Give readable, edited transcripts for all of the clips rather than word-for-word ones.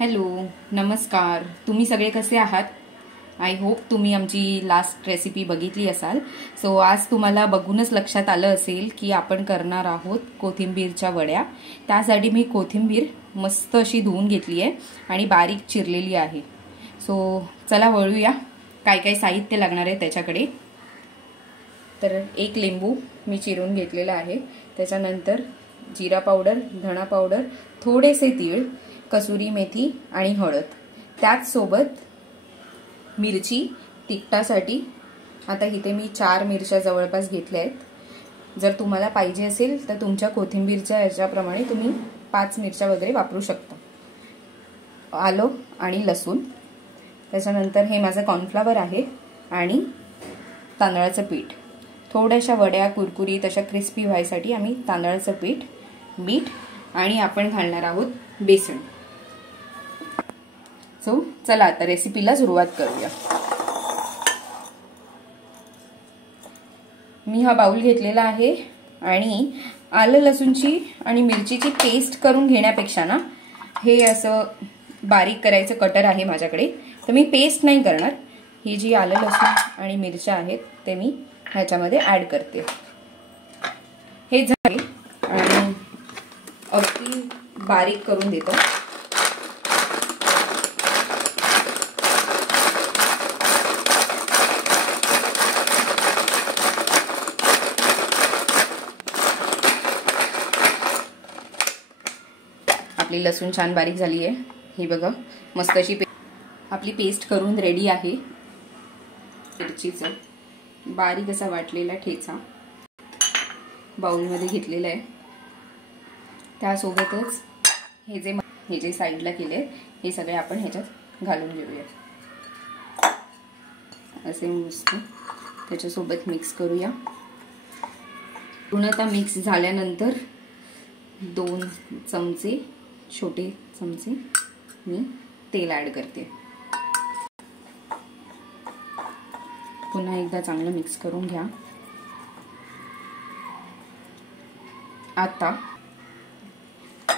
Hello, नमस्कार. तुम्ही सगळे कसे आहात? आय होप तुम्ही आमची लास्ट रेसिपी बघितली असाल. सो आज तुम्हाला बघूनच लक्षात आलं असेल की आपण करणार आहोत कोथिंबीरच्या वड्या. त्यासाठी मी कोथिंबीर मस्त अशी धुवून घेतली आहे आणि बारीक चिरलेली आहे. सो चला वळूया काय काय साहित्य लागणार आहे त्याच्याकडे. तर एक लिंबू मी चिरून घेतलेला आहे. त्याच्यानंतर जिरा पावडर, धणा पावडर, थोडेसे तीळ, कसुरी मेथी आणि हळद. त्याच सोबत मिरची तिखटासाठी. आता इथे मी 4 मिरच्या जवळपास घेतल्या आहेत. जर तुम्हाला पाहिजे असेल तर तुमच्या कोथिंबीरच्या याच्याप्रमाणे तुम्ही 5 मिरच्या वगैरे वापरू शकता. आलं आणि लसूण. त्याच्यानंतर हे माझं कॉर्नफ्लॉवर आहे आणि तांदळाचं पीठ. थोड्याशा वड्या कुरकुरीत अशा क्रिस्पी व्हायसाठी आम्ही तांदळाचं पीठ, मीठ आणि आपण घालणार आहोत बेसन. सो चला आता रेसिपीला सुरुवात करूया. मी हा बाउल घेतलेला आहे आणि आलं लसूणची आणि मिरचीची पेस्ट करून घेण्यापेक्षा ना हे असं बारीक करायचं कटर आहे माझ्याकडे. तर मी पेस्ट नाही करणार. ही जी आलं लसूण आणि मिरच्या आहेत ते मी ह्याच्यामध्ये ऍड करते. हे झाले आणि अगदी बारीक करून देतो. आपली लसूण छान बारीक झाली आहे. ही बघा मस्त अशी आपली पेस्ट करून रेडी आहे. मिरचीचा बारीक असा वाटलेला ठेचा बाउलमध्ये घेतलेला आहे. त्यासोबतच हे जे साईडला केले हे सगळे आपण ह्याच्यात घालून घेऊया. असे मस्त त्याच्यासोबत मिक्स करूया. पूर्णतः मिक्स झाल्यानंतर 2 चमचे, छोटे चमचे मी तेल ऍड करते. पुन्हा एकदा चांगलं मिक्स करून घ्या. आता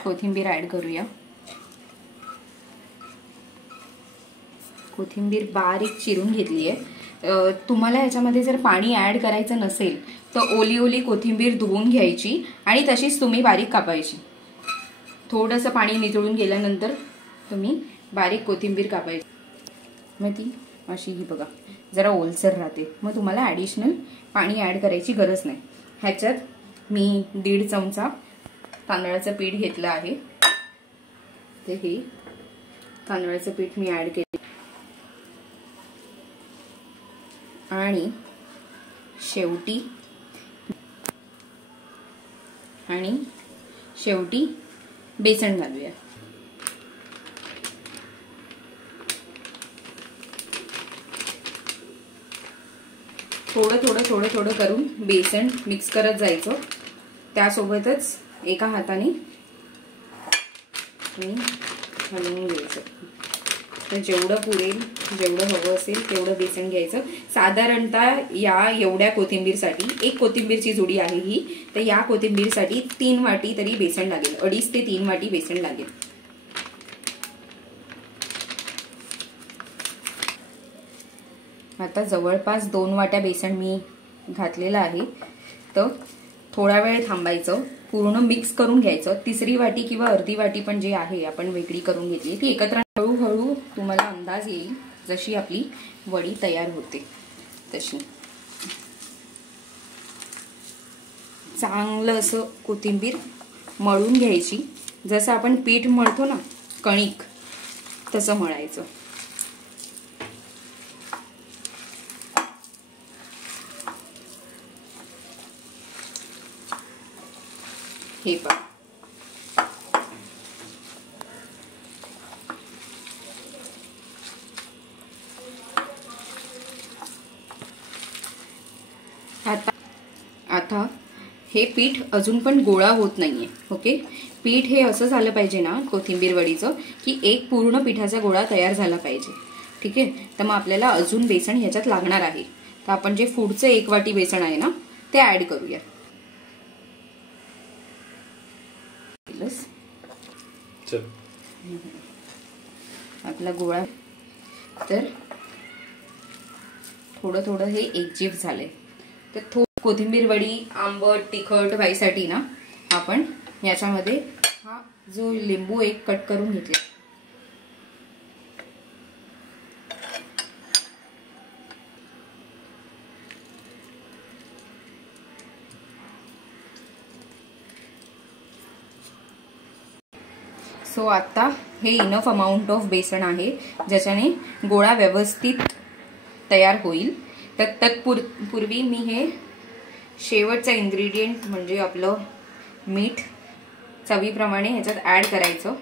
कोथिंबीर ऍड करूया. कोथिंबीर बारीक चिरून घेतली आहे. तुम्हाला याच्यामध्ये जर पाणी ऍड करायचं नसेल तर ओली ओली कोथिंबीर धुवून घ्यायची आणि तशीच तुम्ही बारीक कापायची. थोडंसं पाणी निथळून गेल्यानंतर तुम्ही बारीक कोथिंबीर कापायची. मग ती अशी ही बघा जरा ओलसर राहते. मग तुम्हाला ॲडिशनल पाणी ऍड करायची गरज नाही. ह्याच्यात मी 1.5 चमचा तांदळाचं पीठ घेतलं आहे. ते हे तांदळाचं पीठ मी ऍड केले आणि शेवटी बेसन घालूया. थोडं करून बेसन मिक्स करत जायचं. त्यासोबतच एका हाताने हलवून घ्यायचं. तर जेवढं पुरेल, जेवढं हवं असेल तेवढं बेसन घ्यायचं. साधारणतः या एवढ्या कोथिंबीरसाठी, एक कोथिंबीरची जोडी आहे ही, तर या कोथिंबीरसाठी 3 वाटी तरी बेसन लागेल. 2.5 ते 3 वाटी बेसन लागेल. आता जवळपास 2 वाट्या बेसन मी घातलेलं आहे. तर थोडा वेळ थांबायचं, पूर्ण मिक्स करून घ्यायचं. 3री वाटी किंवा अर्धी वाटी पण जे आहे आपण वेगळी करून घेतली ती एकत्र. हळूहळू तुम्हाला अंदाज येईल जशी आपली वडी तयार होते तशी. चांगलं असं कोथिंबीर मळून घ्यायची. जसं आपण पीठ मळतो ना कणिक, तसं मळायचं. हे पहा आता हे पीठ अजून पण गोळा होत नाहीये. ओके, पीठ हे असं झालं पाहिजे ना कोथिंबीर वडीचं की एक पूर्ण पिठाचा गोळा तयार झाला पाहिजे. ठीक आहे, तर मग आपल्याला अजून बेसन ह्याच्यात लागणार आहे. तर आपण जे पुढचं 1 वाटी बेसन आहे ना ते ऍड करूया. चल आपला गोळा तर थोडं थोडं हे एकजीव झालंय. तर कोथिंबीर वडी आंबट तिखट व्हायसाठी ना आपण याच्यामध्ये हा जो लिंबू एक कट करून घेतला. सो आता हे इनफ अमाऊंट ऑफ बेसन आहे ज्याच्याने गोळा व्यवस्थित तयार होईल. तर तत्पूर्वी मी हे शेवटचा इन्ग्रेडियंट म्हणजे आपलं मीठ चवीप्रमाणे ह्याच्यात ऍड करायचं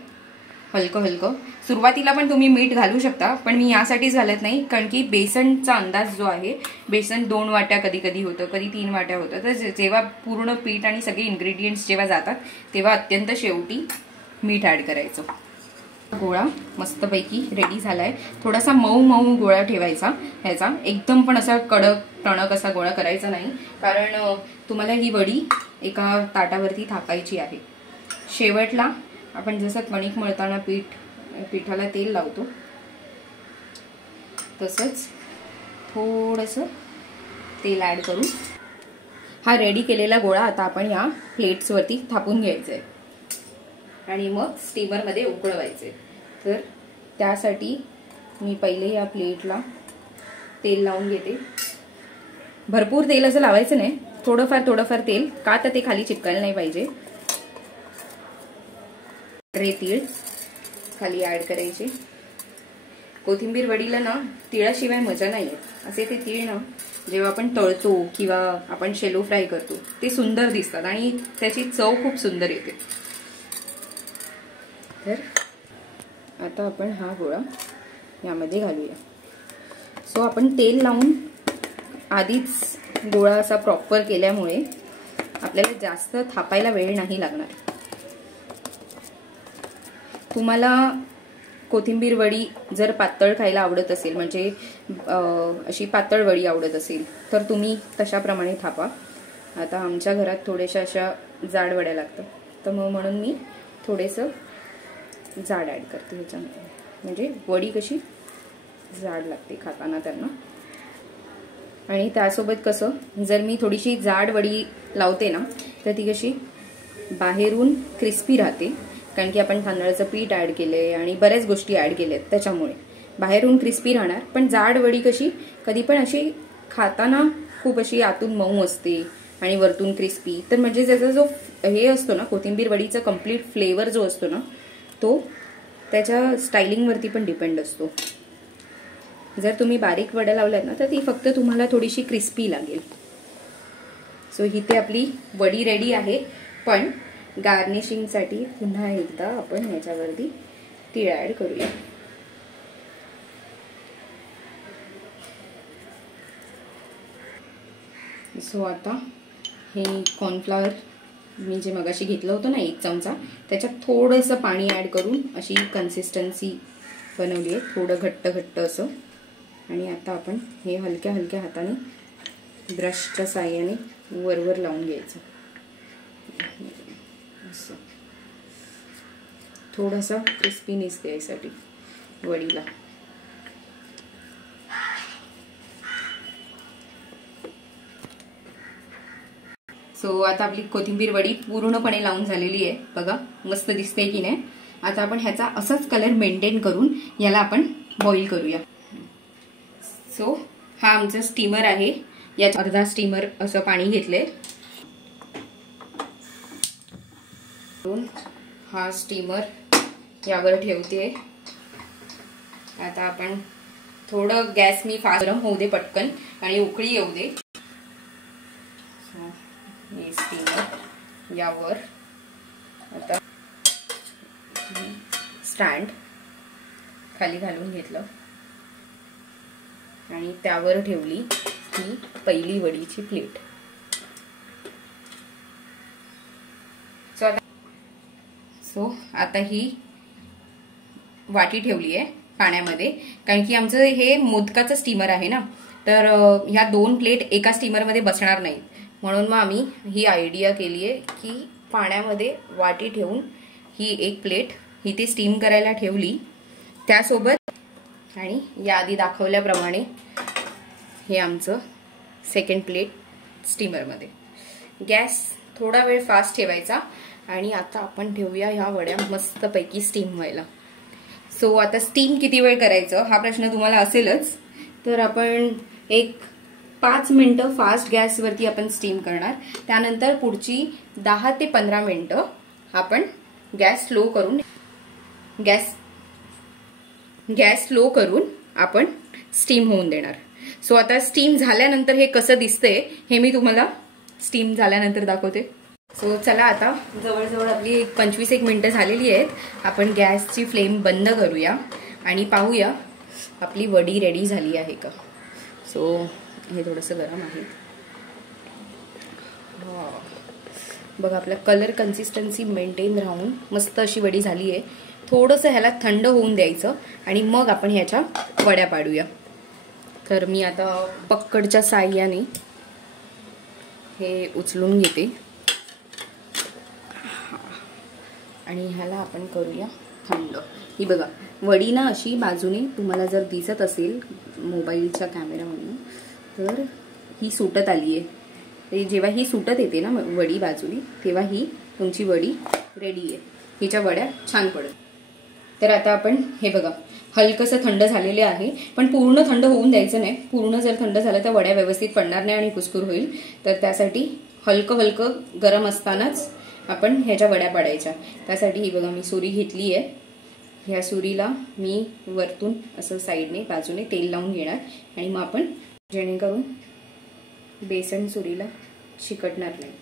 हलकं हलकं. सुरुवातीला पण तुम्ही मीठ घालू शकता, पण मी यासाठीच घालत नाही कारण की बेसनचा अंदाज जो आहे, बेसन 2 वाट्या कधी कधी होतं, कधी 3 वाट्या होतं. तर जेव्हा पूर्ण पीठ आणि सगळे इन्ग्रेडियंट्स जेव्हा जातात तेव्हा अत्यंत शेवटी मीठ ऍड करायचं. गोळा मस्तपैकी रेडी झालाय. थोडासा मऊ मऊ गोळा ठेवायचा ह्याचा, एकदम पण असा कडक टणक असा गोळा करायचा नाही, कारण तुम्हाला ही वडी एका ताटावरती थापायची आहे. शेवटला आपण जसं कणिक मळताना पिठाला तेल लावतो तसंच थोडंसं तेल ऍड करून हा रेडी केलेला गोळा आता आपण या प्लेट्सवरती थापून घ्यायचा आहे आणि मग स्टीमरमध्ये उकळवायचे. तर त्यासाठी मी पहिले या प्लेटला तेल लावून घेते. भरपूर तेल असं लावायचं नाही, थोडंफार तेल, का तर ते खाली चिपकायला नाही पाहिजे. तीळ खाली ऍड करायचे. कोथिंबीर वडीला ना तिळाशिवाय मजा नाही येत. असे ते तीळ ना जेव्हा आपण तळतो किंवा आपण शेलो फ्राय करतो ते सुंदर दिसतात आणि त्याची चव खूप सुंदर येते. तर आता आपण हा गोळा यामध्ये घालूया. सो आपण तेल लावून आधीच गोळा असा प्रॉपर केल्यामुळे आपल्याला जास्त थापायला वेळ नाही लागणार. तुम्हाला कोथिंबीर वडी जर पातळ खायला आवडत असेल, म्हणजे अशी पातळ वडी आवडत असेल तर तुम्ही तशाप्रमाणे थापा. आता आमच्या घरात थोड्याशा अशा जाड वड्या लागतात, तर मग म्हणून मी थोडेसं जाड ऍड करते ह्याच्यामध्ये, म्हणजे वडी कशी जाड लागते खाताना त्यांना. आणि त्यासोबत कसं जर मी थोडीशी जाड वडी लावते ना तर ती कशी बाहेरून क्रिस्पी राहते, कारण की आपण तांदळाचं पीठ ऍड केलंय आणि बऱ्याच गोष्टी ऍड केल्यात, त्याच्यामुळे बाहेरून क्रिस्पी राहणार. पण जाड वडी कशी कधी पण अशी खाताना खूप अशी आतून मऊ असते आणि वरतून क्रिस्पी. तर म्हणजे त्याचा जो हे असतो ना कोथिंबीर वडीचा कम्प्लीट फ्लेवर जो असतो ना तो त्याच्या स्टायलिंगवरती पण डिपेंड असतो. जर तुम्ही बारीक वड्या लावल्यात ना तर ती फक्त तुम्हाला थोडीशी क्रिस्पी लागेल. सो इथे आपली वडी रेडी आहे. पण गार्निशिंगसाठी पुन्हा एकदा आपण ह्याच्यावरती तीळ ऍड करूया. सो आता हे कॉर्नफ्लॉवर मी जे मगाशी घेतलं होतं ना 1 चमचा, त्याच्यात थोडंसं पाणी ऍड करून अशी कन्सिस्टन्सी बनवली आहे, थोडं घट्ट घट्ट असं. आणि आता आपण हे हलक्या हलक्या हाताने ब्रशच्या साहाय्याने वरवर लावून घ्यायचं. असं थोडासा क्रिस्पीनेस द्यायसाठी वडीला. सो आता आपली कोथिंबीर वडी पूर्णपणे लावून झालेली आहे. बघा मस्त दिसते की नाही. आता आपण ह्याचा असाच कलर मेंटेन करून याला आपण बॉईल करूया. सो हा आमचा स्टीमर आहे, यात अर्धा स्टीमर असं पाणी घेतले. हा स्टीमर यावर ठेवते. आता आपण थोडं गॅस मी फास्ट गरम होऊ दे पटकन आणि उकळी येऊ दे. हे स्टीमर यावर आता स्टँड खाली घालून घेतलं आणि त्यावर ठेवली ही पहिली वडीची प्लेट. सो आता ही वाटी ठेवली आहे पाण्यामध्ये, कारण की आमचं हे मोदकाचं स्टीमर आहे ना, तर ह्या 2 प्लेट एका स्टीमरमध्ये बसणार नाहीत. म्हणून मग आम्ही ही आयडिया केली आहे की पाण्यामध्ये वाटी ठेवून ही एक प्लेट इथे स्टीम करायला ठेवली. त्यासोबत आणि याआधी दाखवल्याप्रमाणे हे आमचं सेकंड प्लेट स्टीमरमध्ये. गॅस थोडा वेळ फास्ट ठेवायचा आणि आता आपण ठेवूया ह्या वड्या मस्तपैकी स्टीम व्हायला. सो आता स्टीम किती वेळ करायचं हा प्रश्न तुम्हाला असेलच. तर आपण एक 5 मिनिटं फास्ट गॅसवरती आपण स्टीम करणार. त्यानंतर पुढची 10 ते 15 मिनिटं आपण गॅस स्लो करून आपण स्टीम होऊन देणार. सो आता स्टीम झाल्यानंतर हे कसं दिसतंय हे मी तुम्हाला स्टीम झाल्यानंतर दाखवते. सो चला आता जवळजवळ आपली 25 मिनिटं झालेली आहेत. आपण गॅसची फ्लेम बंद करूया आणि पाहूया आपली वडी रेडी झाली आहे का. सो हे थोडंसं गरम आहे. बघा आपला कलर कन्सिस्टन्सी मेंटेन राहून मस्त अशी वडी झाली आहे. थोडंसं ह्याला थंड होऊन द्यायचं आणि मग आपण ह्याच्या वड्या पाडूया. तर मी आता पक्कडच्या साह्याने हे उचलून घेते आणि ह्याला आपण करूया थंड. ही बघा वडी ना अशी बाजूने तुम्हाला जर दिसत असेल मोबाईलच्या कॅमेरामधून तर ही सुटत आली आहे. जेव्हा ही सुटत येते ना वडी बाजूने तेव्हा ही तुमची वडी रेडी आहे. हिच्या वड्या छान पडत. तर आता आपण हे बघा हलकंसं थंड झालेले आहे पण पूर्ण थंड होऊन द्यायचं नाही. पूर्ण जर थंड झालं तर वड्या व्यवस्थित पडणार नाही आणि कुस्कुर होईल. तर त्यासाठी हलकं हलकं गरम असतानाच आपण ह्याच्या वड्या पाडायच्या. त्यासाठी ही बघा मी सुरी घेतली आहे. ह्या सुरीला मी वरतून असं साईडने बाजूने तेल लावून घेणार आणि मग आपण जेणेकरून बेसन सुरीला चिकटणार नाही.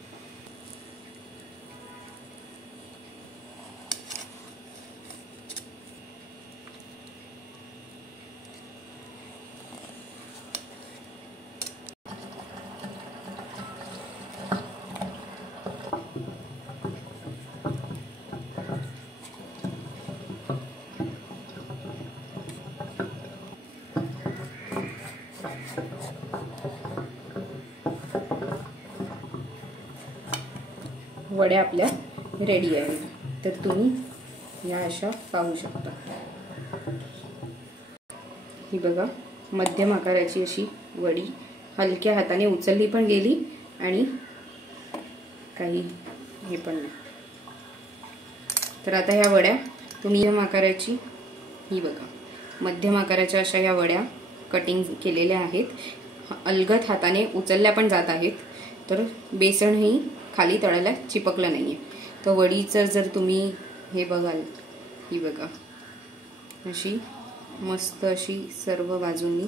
वड्या आपल्या रेडी आहेत. तर तुम्ही या अशा पाहू शकता. ही बघा मध्यम आकाराची अशी वडी हलक्या हाताने उचलली पण गेली आणि काही हे पण नाही. तर आता ह्या वड्या तुम्ही मध्यम आकाराची ही बघा मध्यम आकाराच्या अशा ह्या वड्या कटिंग केलेल्या आहेत. अलगद हाताने उचलल्या पण जात आहेत. तर बेसनही खाली तळाला चिपकलं नाहीये. तर वडीचं जर तुम्ही हे बघाल ही बघा अशी मस्त अशी सर्व बाजूंनी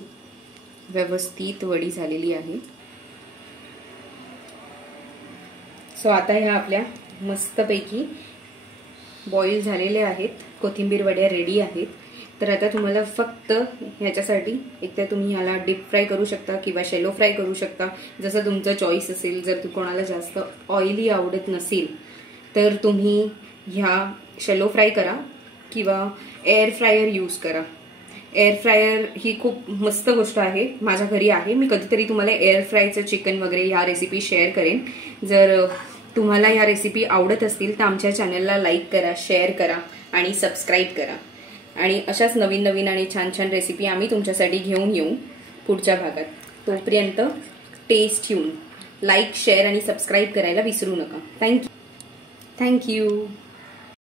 व्यवस्थित वडी झालेली आहे. सो आता ह्या आपल्या मस्तपैकी बॉईल झालेल्या आहेत. कोथिंबीर वड्या रेडी आहेत. तर आता तुम्हाला फक्त ह्याच्यासाठी एकतर तुम्ही ह्याला डीप फ्राय करू शकता किंवा शॅलो फ्राय करू शकता जसं तुमचं चॉईस असेल. जर कोणाला जास्त ऑइली आवडत नसेल तर तुम्ही ह्या शॅलो फ्राय करा किंवा एअर फ्रायर यूज करा. एअर फ्रायर ही खूप मस्त गोष्ट आहे. माझ्या घरी आहे. मी कधीतरी तुम्हाला एअर फ्रायचं चिकन वगैरे ह्या रेसिपी शेअर करेन. जर तुम्हाला ह्या रेसिपी आवडत असतील तर आमच्या चॅनलला लाईक करा, शेअर करा आणि सबस्क्राईब करा. आणि अशाच नवीन नवीन आणि छान छान रेसिपी आम्ही तुमच्यासाठी घेऊन येऊ पुढच्या भागात. तोपर्यंत टेस्ट ट्यून लाईक, शेअर आणि सबस्क्राईब करायला विसरू नका. थँक्यू.